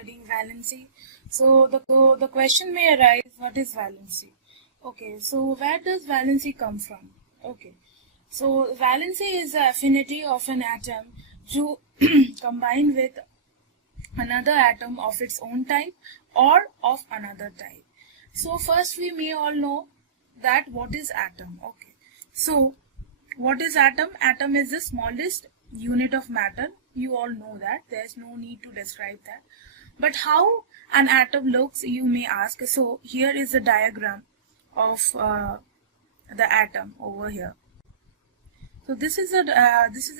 studying valency. So the question may arise, what is valency? Okay, so where does valency come from? Okay, so valency is the affinity of an atom to combine with another atom of its own type or of another type. So first we may all know that what is atom. Okay, so what is atom? Atom is the smallest unit of matter. You all know that. There's no need to describe that. But how an atom looks, you may ask. So here is a diagram of the atom over here. So this is a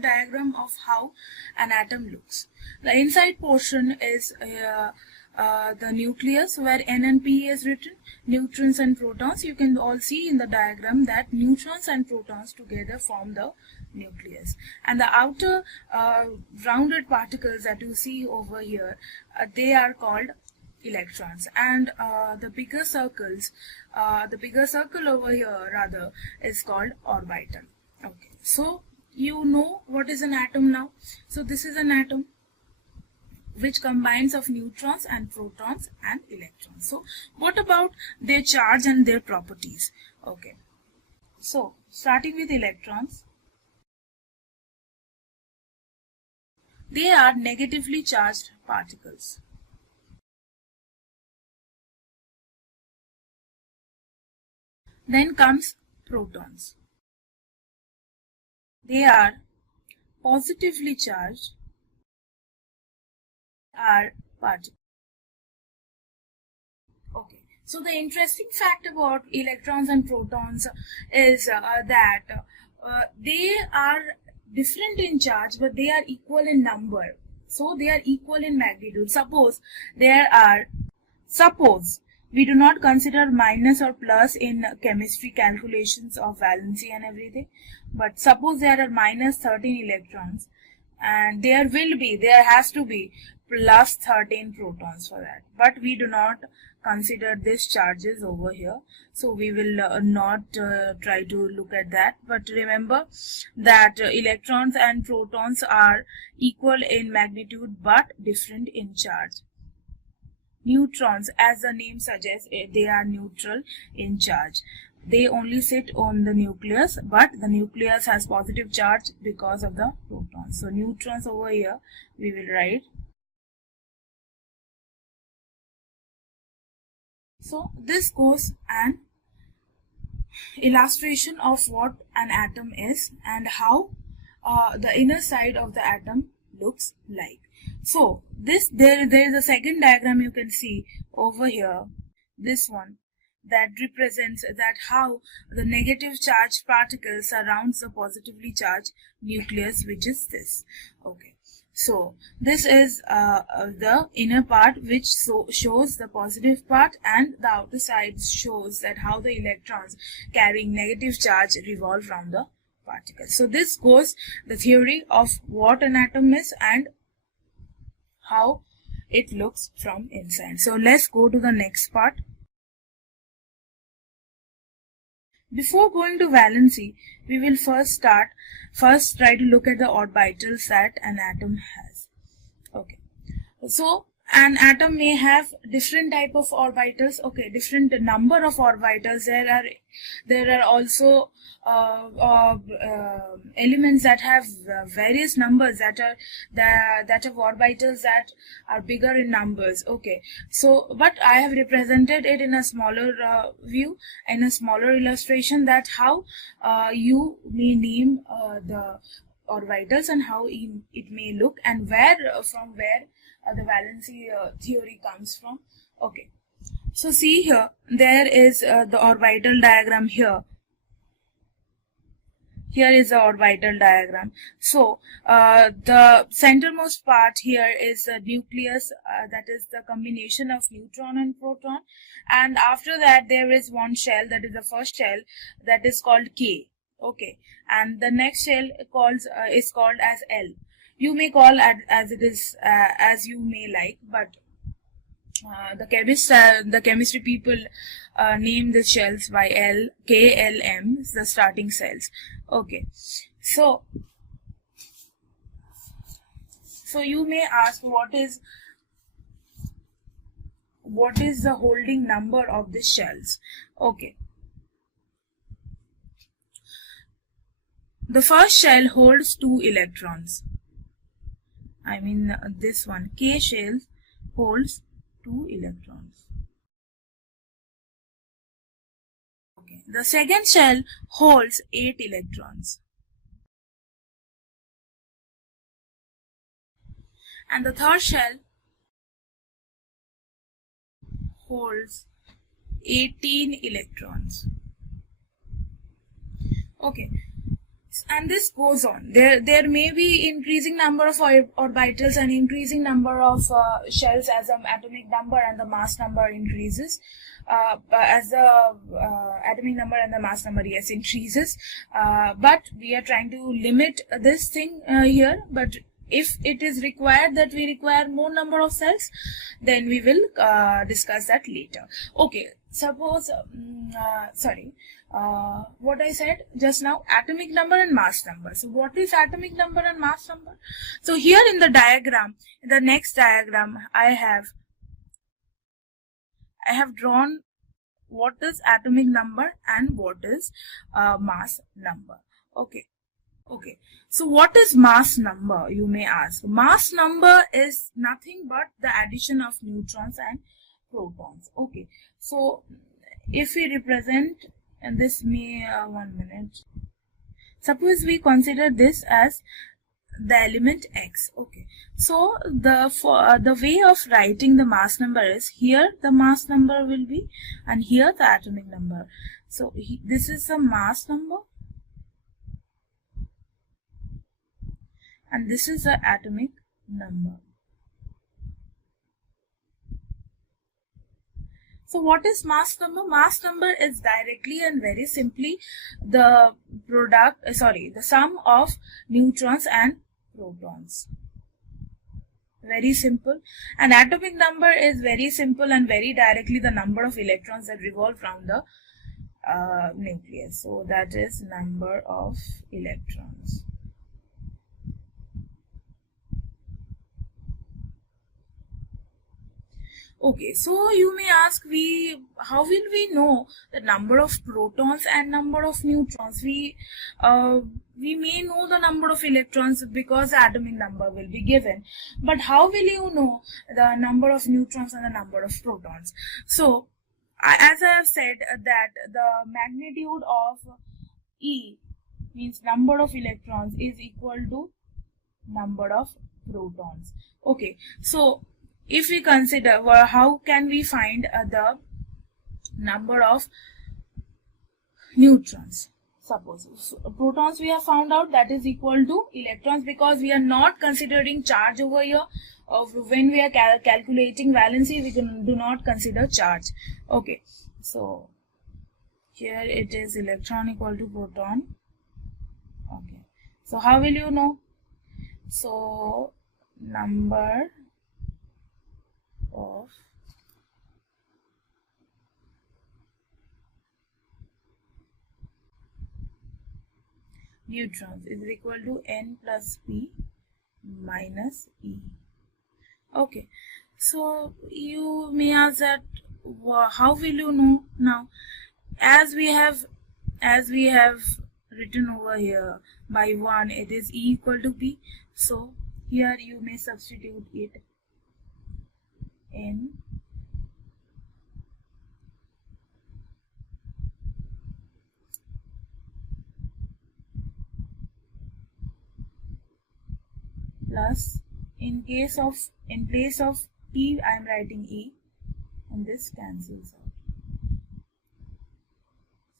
diagram of how an atom looks. The inside portion is the nucleus, where N and P is written, neutrons and protons. You can all see in the diagram that neutrons and protons together form the nucleus, and the outer rounded particles that you see over here, they are called electrons, and the bigger circle over here rather is called orbital. Okay, so you know what is an atom now. So this is an atom which combines of neutrons and protons and electrons. So what about their charge and their properties? Okay, so starting with electrons, they are negatively charged particles. Then comes protons. They are positively charged particles. Okay, so the interesting fact about electrons and protons is that they are different in charge, but they are equal in number. So they are equal in magnitude. Suppose we do not consider minus or plus in chemistry calculations of valency and everything, but suppose there are minus 13 electrons, and there has to be plus 13 protons for that, but we do not consider these charges over here, so we will not try to look at that. But remember that electrons and protons are equal in magnitude but different in charge. Neutrons, as the name suggests, they are neutral in charge. They only sit on the nucleus, but the nucleus has positive charge because of the protons. So neutrons over here we will write. So this goes an illustration of what an atom is and how the inner side of the atom looks like. So there is a second diagram you can see over here, this one, that represents that how the negative charged particle surrounds the positively charged nucleus, which is this. Okay, so this is the inner part, which shows the positive part, and the outer side shows that how the electrons carrying negative charge revolve around the particle. So this goes the theory of what an atom is and how it looks from inside. So let's go to the next part. Before going to valency, we will first try to look at the orbitals that an atom has. Okay, so an atom may have different type of orbitals. Okay, different number of orbitals. There are also elements that have various numbers, that have orbitals that are bigger in numbers. Okay, so but I have represented it in a smaller view, in a smaller illustration, that how you may name the orbitals and how it may look, and from where the valency theory comes from. Okay, so see here, there is the orbital diagram here. Here is the orbital diagram. So the centermost part here is the nucleus, that is the combination of neutron and proton, and after that there is one shell, that is the first shell, that is called K. Okay, and the next shell is called as L. You may call as it is, as you may like, but the chemistry people name the shells by L, K, L, M, the starting cells. Okay, so you may ask, what is what is the holding number of the shells. Okay. The first shell holds 2 electrons. I mean this one, K shell holds 2 electrons. Okay. The second shell holds 8 electrons. And the third shell holds 18 electrons. Okay. And this goes on. There may be increasing number of orbitals and increasing number of shells as the atomic number and the mass number increases. As the atomic number and the mass number, yes, increases. But we are trying to limit this thing here. But if it is required that we require more number of cells, then we will discuss that later. Okay. Suppose, what I said just now, atomic number and mass number. So what is atomic number and mass number? So here in the diagram, in the next diagram, I have drawn what is atomic number and what is mass number. Okay. Okay. So what is mass number, you may ask? Mass number is nothing but the addition of neutrons and protons. Okay. So if we represent, and this may 1 minute. Suppose we consider this as the element X. Okay. So the way of writing the mass number is, here the mass number will be, and here the atomic number. So this is the mass number, and this is the atomic number. So what is mass number? Mass number is directly and very simply the the sum of neutrons and protons. Very simple. And atomic number is very simple and very directly the number of electrons that revolve around the nucleus. So that is number of electrons. Okay, so you may ask, how will we know the number of protons and number of neutrons? We may know the number of electrons because the atomic number will be given. But how will you know the number of neutrons and the number of protons? So, as I have said that the magnitude of E means number of electrons is equal to number of protons. Okay, so if we consider, how can we find the number of neutrons? Suppose protons we have found out, that is equal to electrons, because we are not considering charge over here. When we are calculating valency, we do not consider charge. Okay, so here it is electron equal to proton. Okay, so how will you know? So number of neutrons is equal to N plus P minus E. Okay, so you may ask that, how will you know now? As we have written over here by 1, it is E equal to P. So here you may substitute it N plus, in place of P I am writing E, and this cancels out.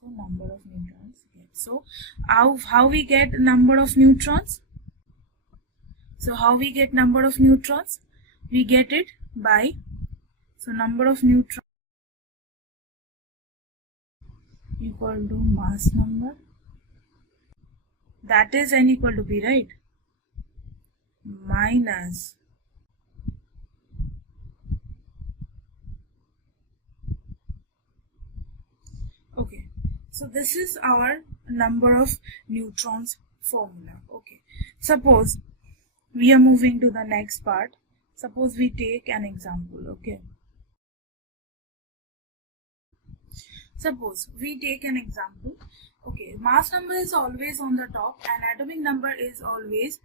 So number of neutrons. So how we get number of neutrons? So how we get number of neutrons? We get it by, so number of neutrons equal to mass number, that is N equal to P, right, minus okay, so this is our number of neutrons formula. Okay, suppose we are moving to the next part. Suppose we take an example. Okay, Suppose we take an example. Okay, mass number is always on the top and atomic number is always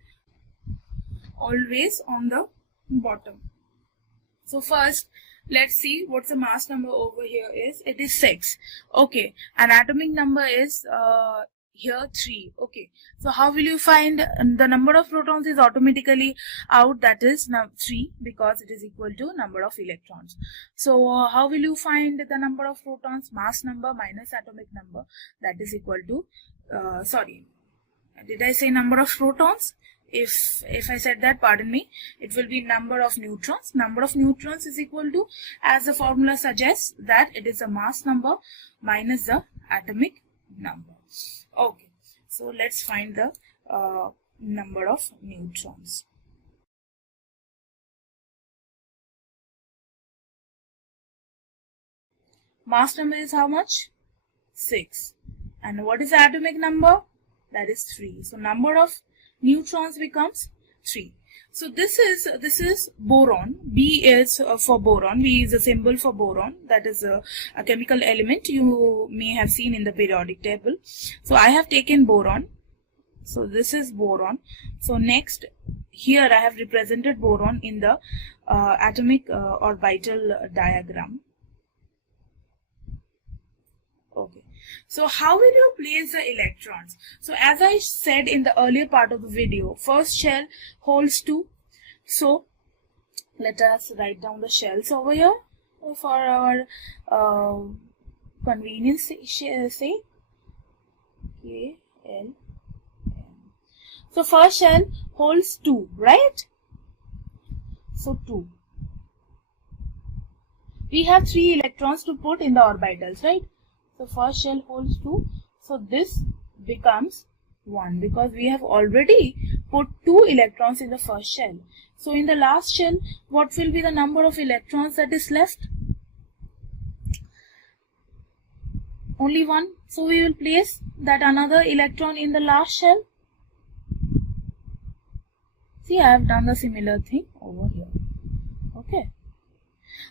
on the bottom. So first, let's see what the mass number over here is. It is 6. Okay, and atomic number is here 3. Okay, so how will you find the number of protons is automatically out, that is 3, because it is equal to number of electrons. So how will you find the number of protons? Mass number minus atomic number, that is equal to sorry, did I say number of protons? If I said that, pardon me, it will be number of neutrons. Number of neutrons is equal to, as the formula suggests, that it is the mass number minus the atomic number. Okay, so let's find the number of neutrons. Mass number is how much? 6. And what is the atomic number? That is 3. So number of neutrons becomes 3. So this is boron. B is for boron. B is a symbol for boron. That is a chemical element you may have seen in the periodic table. So I have taken boron. So this is boron. So next, here I have represented boron in the atomic orbital diagram. Okay. So how will you place the electrons? So as I said in the earlier part of the video, first shell holds 2. So let us write down the shells over here for our convenience sake. K, L, M. So first shell holds 2, right? So 2. We have 3 electrons to put in the orbitals, right? So first shell holds 2. So this becomes 1 because we have already put 2 electrons in the first shell. So in the last shell, what will be the number of electrons that is left? Only 1. So we will place that another electron in the last shell. See, I have done the similar thing over here. Okay.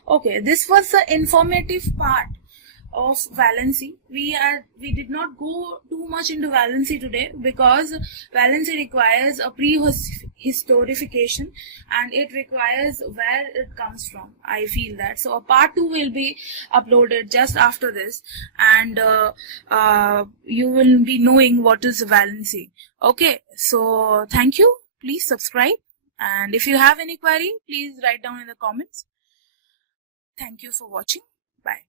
Okay, this was the informative part of valency. We did not go too much into valency today because valency requires a prehistorification and it requires where it comes from. I feel that. So a part 2 will be uploaded just after this, and you will be knowing what is valency. Okay, so thank you. Please subscribe, and if you have any query, please write down in the comments. Thank you for watching. Bye.